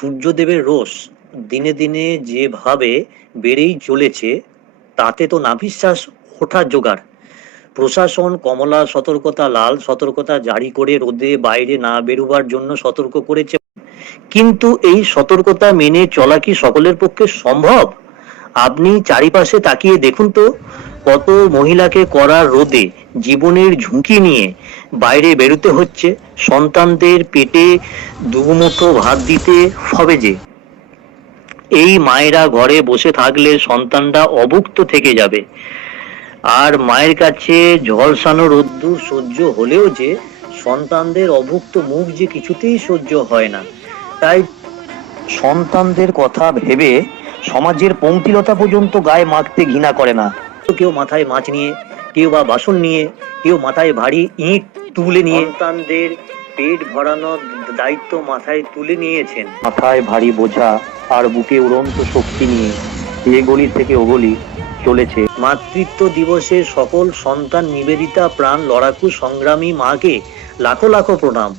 সূর্যদেবের রোষ দিনে দিনে যেভাবে বেড়েই চলেছে, তাতে তো নাভিশ্বাস ওঠার জোগাড়। প্রশাসন কমলা সতর্কতা, লাল সতর্কতা জারি করে রোদে বাইরে না বেরোবার জন্য সতর্ক করেছে। কিন্তু এই সতর্কতা মেনে চলা কি সকলের পক্ষে সম্ভব? আপনি চারিপাশে তাকিয়ে দেখুন তো, কত মহিলাকে কড়া রোদে জীবনের ঝুঁকি নিয়ে বাইরে বেরোতে হচ্ছে সন্তানদের পেটে দুমুঠো ভাত দিতে হবে যে। এই মায়েরা ঘরে বসে থাকলে সন্তানটা অভুক্ত থেকে যাবে। আর মায়ের কাছে ঝলসানো রোদ্দুর সহ্য হলেও যে সন্তানদের অভুক্ত মুখ যে কিছুতেই সহ্য হয় না। তাই সন্তানদের কথা ভেবে সমাজের পঙ্কিলতা পর্যন্ত গায়ে মাখতে ঘৃণা করে না। কেউ মাথায় মাছ নিয়ে, কেউ বা বাসন নিয়ে, কেউ মাথায় ভারী ইট তুলে নিয়ে সন্তানদের পেট ভরানোর দায়িত্ব মাথায় তুলে নিয়েছেন। মাথায় ভারী বোঝা আর বুকে উড়ন্ত শক্তি নিয়ে এ গলি থেকে ও গলি চলেছে। মাতৃত্ব দিবসে সকল সন্তান নিবেদিতা প্রাণ লড়াকু সংগ্রামী মাকে লাখো লাখো প্রণাম।